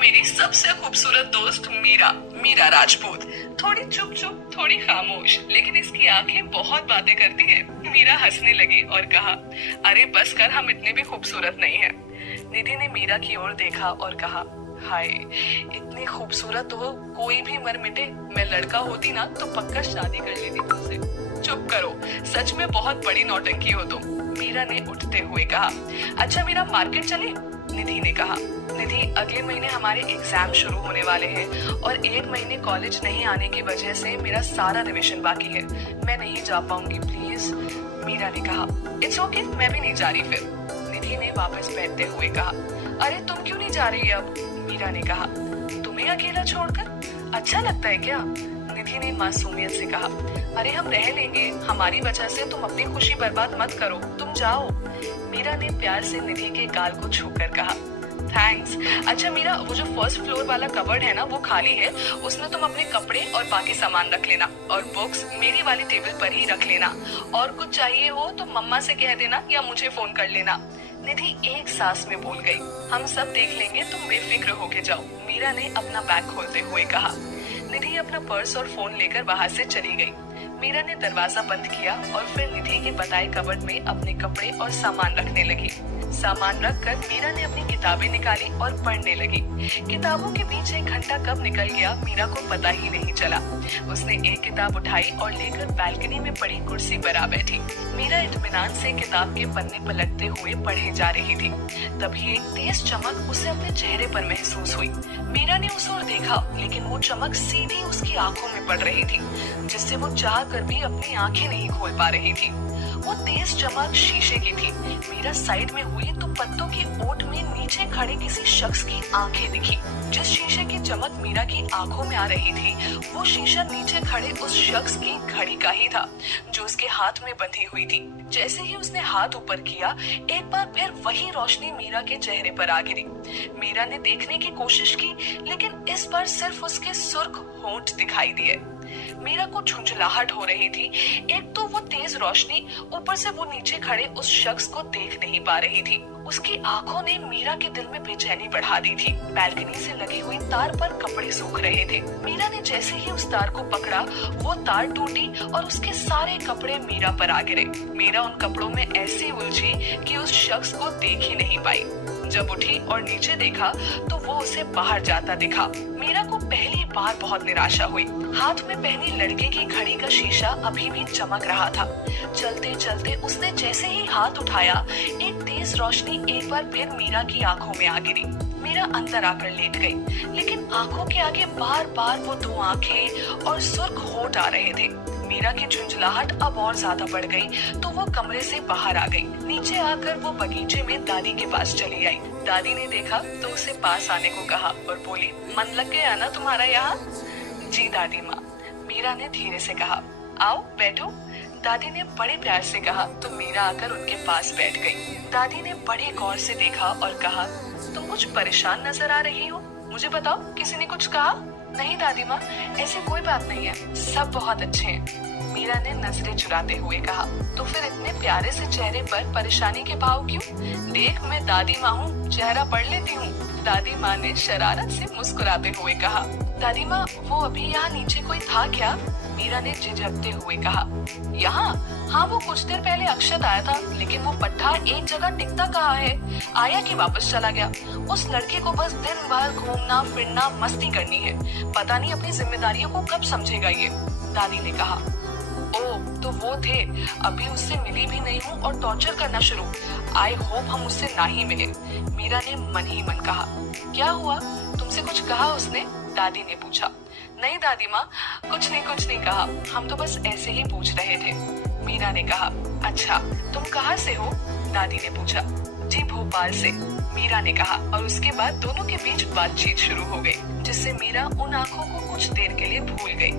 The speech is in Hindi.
मेरी सबसे खूबसूरत दोस्त मीरा, मीरा राजपूत। थोड़ी चुप चुप, थोड़ी खामोश, लेकिन इसकी आंखें बहुत बातें करती हैं। मीरा हंसने लगी और कहा, अरे बस कर, हम इतने भी खूबसूरत नहीं हैं। निधि ने मीरा की ओर देखा और कहा, हाय, इतनी खूबसूरत हो कोई भी मर मिटे। मैं लड़का होती ना तो पक्का शादी कर लेती तुमसे। चुप करो, सच में बहुत बड़ी नौटंकी हो तुम, मीरा ने उठते हुए कहा। अच्छा मीरा, मार्केट चले? निधि ने कहा। निधि, अगले महीने हमारे एग्जाम शुरू होने वाले हैं और 1 महीने कॉलेज नहीं आने की वजह से मेरा सारा रिवीजन बाकी है। मैं नहीं जा पाऊंगी प्लीज, मीरा ने कहा। इट्स ओके, मैं भी नहीं जा रही फिर, निधि ने वापस बैठते हुए कहा। अरे तुम क्यों नहीं जा रही अब? मीरा ने कहा। तुम्हें अकेला छोड़कर अच्छा लगता है क्या? निधि ने मासूमियत से कहा। अरे हम रह लेंगे, हमारी वजह से तुम अपनी खुशी बर्बाद मत करो, तुम जाओ, मीरा ने प्यार से निधि के गाल को छूकर कहा। थैंक्स। अच्छा मीरा, वो जो फर्स्ट फ्लोर वाला कबर्ड है ना, वो खाली है, उसमें तुम अपने कपड़े और बाकी सामान रख लेना और बुक्स मेरी वाली टेबल पर ही रख लेना। और कुछ चाहिए हो तो मम्मा से कह देना या मुझे फोन कर लेना। निधि एक सांस में बोल गई, हम सब देख लेंगे, तुम बेफिक्र होके जाओ, मीरा ने अपना बैग खोलते हुए कहा। निधि अपना पर्स और फोन लेकर बाहर से चली गई। मीरा ने दरवाजा बंद किया और फिर निधि के बताए कबर्ड में अपने कपड़े और सामान रखने लगी। सामान रखकर मीरा ने अपनी किताबें निकाली और पढ़ने लगी। किताबों के बीच 1 घंटा कब निकल गया मीरा को पता ही नहीं चला। उसने एक किताब उठाई और लेकर बालकनी में पड़ी कुर्सी पर आ बैठी। मीरा इत्मीनान से किताब के पन्ने पलटते हुए पढ़े जा रही थी। तभी एक तेज चमक उसे अपने चेहरे पर महसूस हुई। मीरा ने उस ओर देखा, लेकिन वो चमक सीधी उसकी आंखों में पड़ रही थी, जिससे वो चाह कर भी अपनी आंखें नहीं खोल पा रही थी। वो तेज चमक शीशे की थी। मीरा साइड में हुई तो पत्तों की ओट में नीचे खड़े किसी शख्स की आंखें दिखी। जिस शीशे की चमक मीरा की आंखों में आ रही थी, वो शीशा नीचे खड़े उस शख्स की घड़ी का ही था, जो उसके हाथ में बंधी हुई थी। जैसे ही उसने हाथ ऊपर किया, एक बार फिर वही रोशनी मीरा के चेहरे पर आ गिरी। मीरा ने देखने की कोशिश की, लेकिन इस बार सिर्फ उसके सुर्ख होंठ दिखाई दिए। मीरा को झुंझलाहट हो रही थी। एक तो वो तेज रोशनी, ऊपर से वो नीचे खड़े उस शख्स को देख नहीं पा रही थी। उसकी आंखों ने मीरा के दिल में बेचैनी बढ़ा दी थी। बालकनी से लगी हुई तार पर कपड़े सूख रहे थे। मीरा ने जैसे ही उस तार को पकड़ा, वो तार टूटी और उसके सारे कपड़े मीरा पर आ गिरे। मीरा उन कपड़ों में ऐसी उलझी कि उस शख्स को देख ही नहीं पाई। जब उठी और नीचे देखा तो वो उसे बाहर जाता दिखा। मीरा को पहली बार बहुत निराशा हुई। हाथ में पहनी लड़के की घड़ी का शीशा अभी भी चमक रहा था। चलते चलते उसने जैसे ही हाथ उठाया, एक तेज रोशनी एक बार फिर मीरा की आंखों में आ गिरी। मीरा अंदर आकर लेट गई, लेकिन आंखों के आगे बार बार वो 2 आंखें और सुर्ख होठ आ रहे थे। मीरा की झुंझलाहट अब और ज्यादा बढ़ गई तो वो कमरे से बाहर आ गई। नीचे आकर वो बगीचे में दादी के पास चली आई। दादी ने देखा तो उसे पास आने को कहा और बोली, मन लग गया ना तुम्हारा यहाँ? जी दादी माँ, मीरा ने धीरे से कहा। आओ बैठो, दादी ने बड़े प्यार से कहा तो मीरा आकर उनके पास बैठ गई। दादी ने बड़े गौर से देखा और कहा, तुम कुछ परेशान नजर आ रही हो, मुझे बताओ, किसी ने कुछ कहा? नहीं दादी माँ, ऐसी कोई बात नहीं है, सब बहुत अच्छे हैं, मीरा ने नजरें चुराते हुए कहा। तो फिर इतने प्यारे से चेहरे पर परेशानी के भाव क्यों? देख, मैं दादी माँ हूँ, चेहरा पढ़ लेती हूँ, दादी माँ ने शरारत से मुस्कुराते हुए कहा। दादी माँ, वो अभी यहाँ नीचे कोई था क्या? मीरा ने झिझकते हुए कहा। यहाँ? हाँ, वो कुछ देर पहले अक्षत आया था, लेकिन वो पट्टा एक जगह टिकता कहाँ है, आया कि वापस चला गया। उस लड़के को बस दिन भर घूमना फिरना मस्ती करनी है, पता नहीं अपनी जिम्मेदारियों को कब समझेगा ये, दादी ने कहा। ओ, तो वो थे, अभी उससे मिली भी नहीं हूँ और टॉर्चर करना शुरू। आई होप हम उससे ना ही मिले, मीरा ने मन ही मन कहा। क्या हुआ, तुमसे कुछ कहा उसने? दादी ने पूछा। नहीं दादी माँ, कुछ नहीं कहा, हम तो बस ऐसे ही पूछ रहे थे, मीरा ने कहा। अच्छा, तुम कहाँ से हो? दादी ने पूछा। जी भोपाल से, मीरा ने कहा, और उसके बाद दोनों के बीच बातचीत शुरू हो गई, जिससे मीरा उन आंखों को कुछ देर के लिए भूल गई।